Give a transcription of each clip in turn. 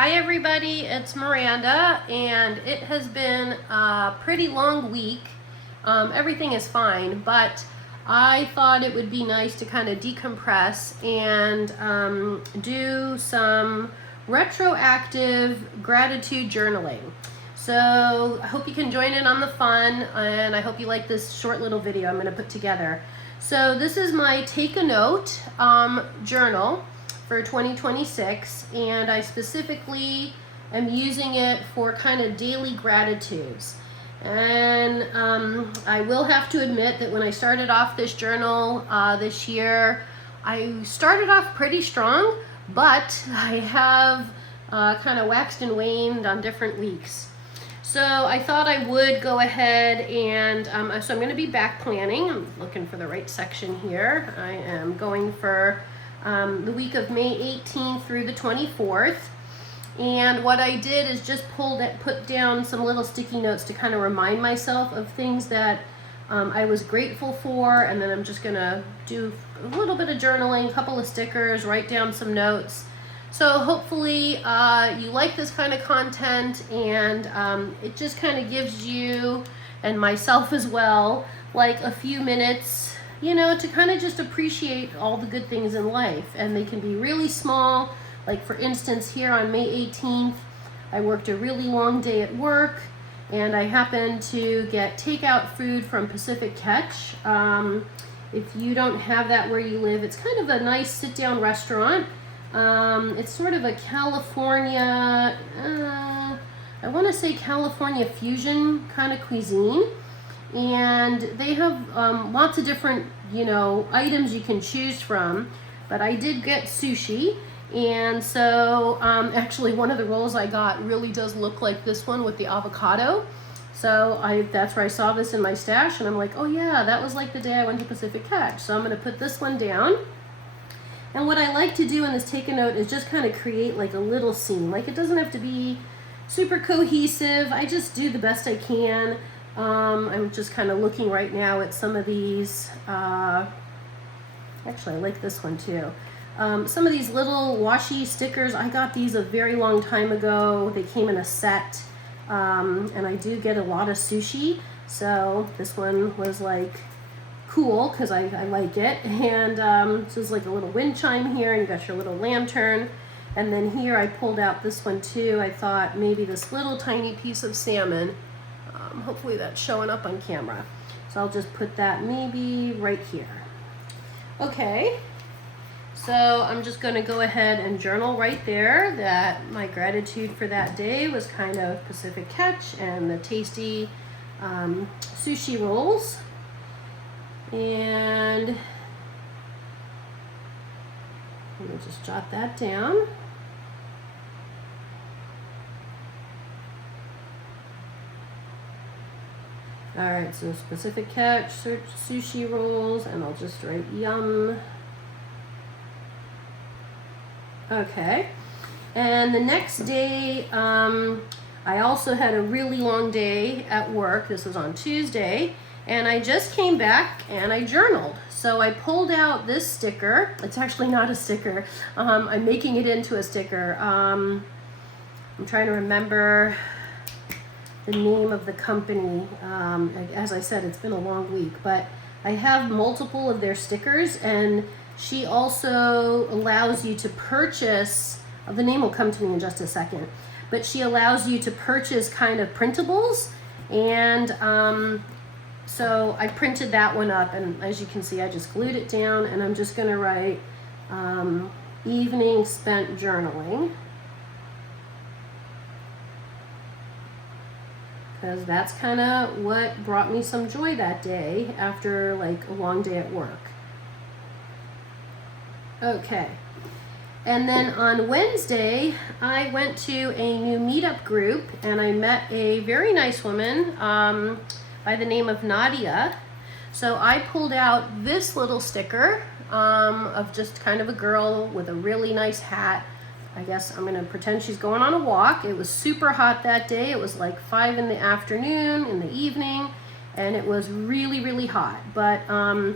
Hi everybody, it's Miranda, and it has been a pretty long week. Everything is fine, but I thought it would be nice to kind of decompress and do some retroactive gratitude journaling. So I hope you can join in on the fun, and I hope you like this short little video I'm going to put together. So this is my Take a Note journal for 2026, and I specifically am using it for kind of daily gratitudes. And I will have to admit that when I started off this journal this year, I started off pretty strong, but I have kind of waxed and waned on different weeks. So I thought I would go ahead and, so I'm going to be back planning. I'm looking for the right section here. I am going for the week of May 18th through the 24th. And what I did is just put down some little sticky notes to kind of remind myself of things that I was grateful for. And then I'm just going to do a little bit of journaling, a couple of stickers, write down some notes. So hopefully you like this kind of content, and it just kind of gives you and myself as well like a few minutes, you know, to kind of just appreciate all the good things in life. And they can be really small. Like for instance, here on May 18th, I worked a really long day at work, and I happened to get takeout food from Pacific Catch. If you don't have that where you live, it's kind of a nice sit-down restaurant. It's sort of a California, I want to say California fusion kind of cuisine. And they have lots of different, you know, items you can choose from. But I did get sushi. And so actually one of the rolls I got really does look like this one with the avocado. So that's where I saw this in my stash, and I'm like, oh yeah, that was like the day I went to Pacific Catch. So I'm going to put this one down. And what I like to do in this Take a Note is just kind of create like a little scene. Like it doesn't have to be super cohesive. I just do the best I can. I'm just kind of looking right now at some of these. Actually, I like this one too. Some of these little washi stickers, I got these a very long time ago. They came in a set, and I do get a lot of sushi. So this one was like cool because I like it. And this is like a little wind chime here, and you got your little lantern. And then here I pulled out this one too. I thought maybe this little tiny piece of salmon. Hopefully that's showing up on camera. So I'll just put that maybe right here. Okay, so I'm just going to go ahead and journal right there that my gratitude for that day was kind of Pacific Catch and the tasty sushi rolls. And let me just jot that down. All right, so Pacific Catch, sushi rolls, and I'll just write yum. Okay, and the next day, I also had a really long day at work. This was on Tuesday, and I just came back and I journaled. So I pulled out this sticker. It's actually not a sticker. I'm making it into a sticker. I'm trying to remember the name of the company. As I said, it's been a long week, but I have multiple of their stickers, and she also allows you to purchase, the name will come to me in just a second, but she allows you to purchase kind of printables. And so I printed that one up, and as you can see, I just glued it down, and I'm just going to write evening spent journaling, because that's kind of what brought me some joy that day after like a long day at work. Okay, and then on Wednesday, I went to a new meetup group, and I met a very nice woman by the name of Nadia. So I pulled out this little sticker of just kind of a girl with a really nice hat. I guess I'm gonna pretend she's going on a walk. It was super hot that day. It was like 5 in the afternoon, in the evening, and it was really, really hot. But I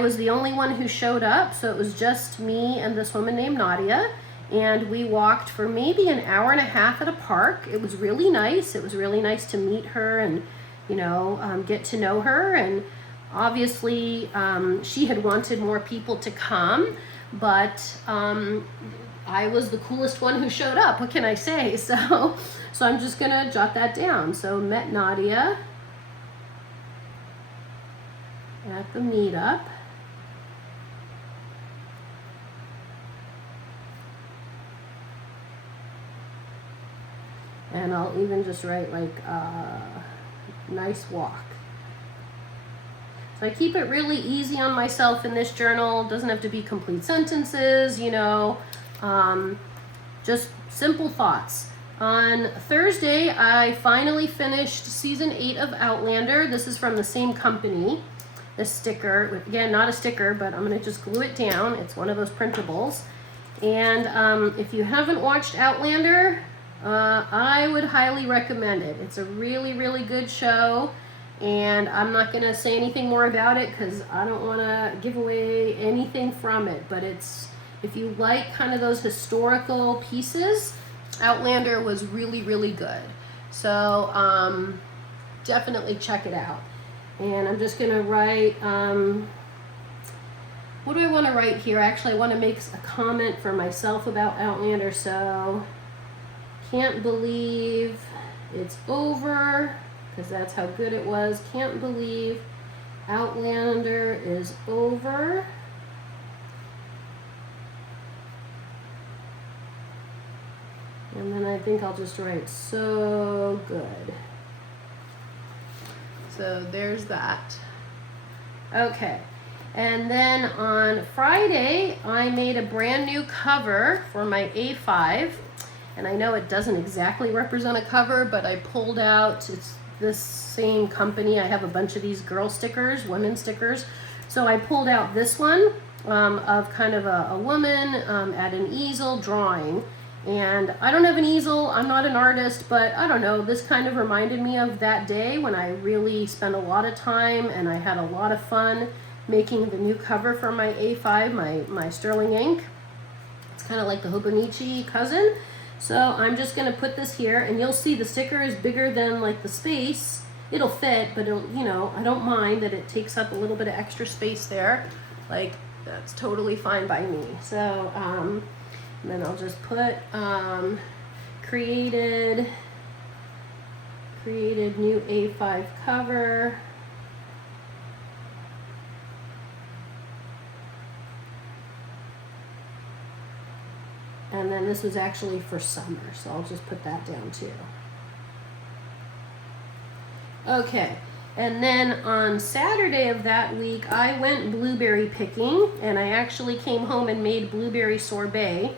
was the only one who showed up, so it was just me and this woman named Nadia. and we walked for maybe an hour and a half at a park. It was really nice. It was really nice to meet her and, you know, get to know her. And obviously, she had wanted more people to come, but I was the coolest one who showed up. What can I say? So I'm just gonna jot that down. So met Nadia at the meetup. And I'll even just write like nice walk. So I keep it really easy on myself in this journal. It doesn't have to be complete sentences, you know, just simple thoughts. On Thursday, I finally finished season 8 of Outlander. This is from the same company. This sticker, again, not a sticker, but I'm gonna just glue it down. It's one of those printables. And if you haven't watched Outlander, I would highly recommend it. It's a really, really good show, and I'm not going to say anything more about it because I don't want to give away anything from it, but it's, if you like kind of those historical pieces, Outlander was really, really good. So definitely check it out. And I'm just going to write, what do I want to write here? Actually, I want to make a comment for myself about Outlander. So can't believe it's over, because that's how good it was. Can't believe Outlander is over. And then I think I'll just write so good. So there's that. Okay. And then on Friday, I made a brand new cover for my A5. And I know it doesn't exactly represent a cover, but I pulled out, it's this same company. I have a bunch of these girl stickers, women stickers. So I pulled out this one of kind of a woman at an easel drawing. And I don't have an easel, I'm not an artist, but I don't know, this kind of reminded me of that day when I really spent a lot of time and I had a lot of fun making the new cover for my A5, my sterling ink. It's kind of like the Hobonichi cousin. So I'm just going to put this here, and you'll see the sticker is bigger than like the space. It'll fit, but it'll, you know, I don't mind that it takes up a little bit of extra space there. Like, that's totally fine by me. So, and then I'll just put created new A5 cover. And then this was actually for summer, so I'll just put that down too. Okay, and then on Saturday of that week, I went blueberry picking, and I actually came home and made blueberry sorbet.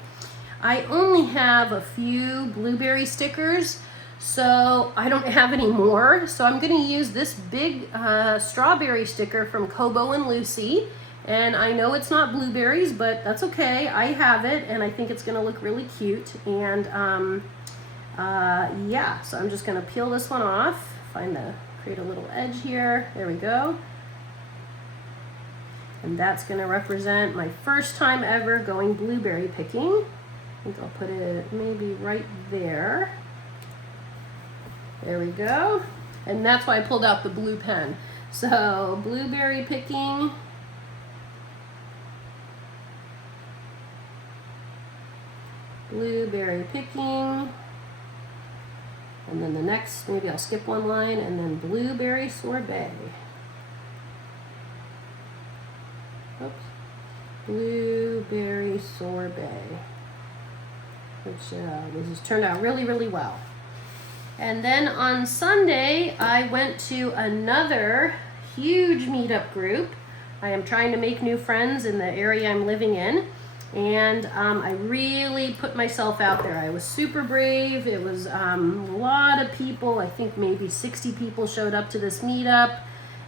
I only have a few blueberry stickers, so I don't have any more. So I'm gonna use this big strawberry sticker from Kobo and Lucy. And I know it's not blueberries, but that's okay. I have it, and I think it's gonna look really cute. And yeah, so I'm just gonna peel this one off, create a little edge here. There we go. And that's gonna represent my first time ever going blueberry picking. I think I'll put it maybe right there. There we go. And that's why I pulled out the blue pen. So blueberry picking. Blueberry picking, and then the next, maybe I'll skip one line, and then blueberry sorbet. Oops. Blueberry sorbet, which this has turned out really, really well. And then on Sunday, I went to another huge meetup group. I am trying to make new friends in the area I'm living in. And I really put myself out there. I was super brave. It was a lot of people. I think maybe 60 people showed up to this meetup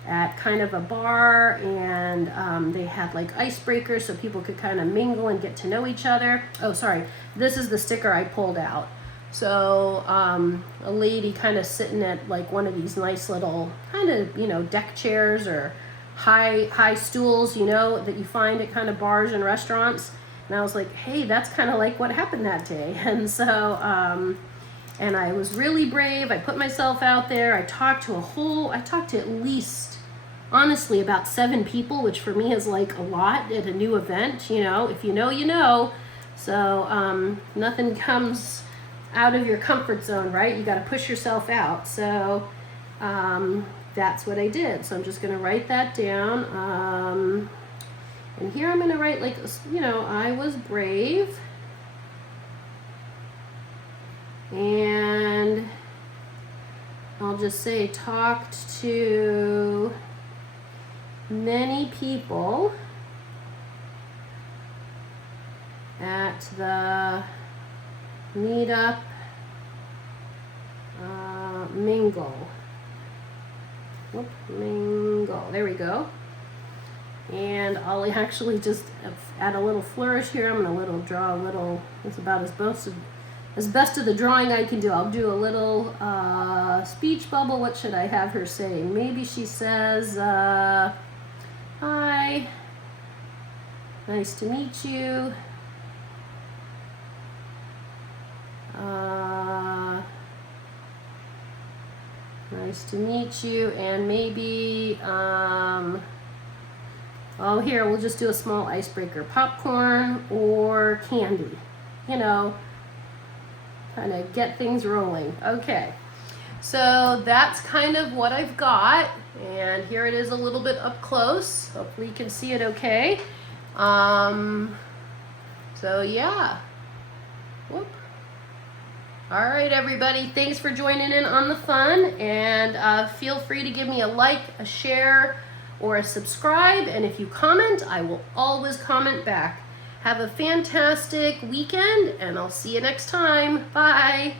at kind of a bar, and they had like icebreakers so people could kind of mingle and get to know each other. Oh, sorry. This is the sticker I pulled out. So a lady kind of sitting at like one of these nice little kind of, you know, deck chairs or high stools, you know, that you find at kind of bars and restaurants. And I was like, hey, that's kind of like what happened that day. And so, and I was really brave. I put myself out there. I talked to at least, honestly, about 7 people, which for me is like a lot at a new event. You know, if you know, you know. So nothing comes out of your comfort zone, right? You got to push yourself out. So that's what I did. So I'm just going to write that down. And here I'm going to write, like, you know, I was brave. And I'll just say talked to many people at the meetup mingle. Mingle. There we go. And I'll actually just add a little flourish here. I'm gonna draw a little. It's about as best of the drawing I can do. I'll do a little speech bubble. What should I have her say? Maybe she says, "Hi, nice to meet you. Nice to meet you," and maybe, oh, here, we'll just do a small icebreaker. Popcorn or candy, you know, kind of get things rolling. Okay, so that's kind of what I've got, and here it is a little bit up close. Hopefully you can see it okay. So yeah. Whoop. All right, everybody, thanks for joining in on the fun, and feel free to give me a like, a share, or a subscribe, and if you comment, I will always comment back. Have a fantastic weekend, and I'll see you next time. Bye.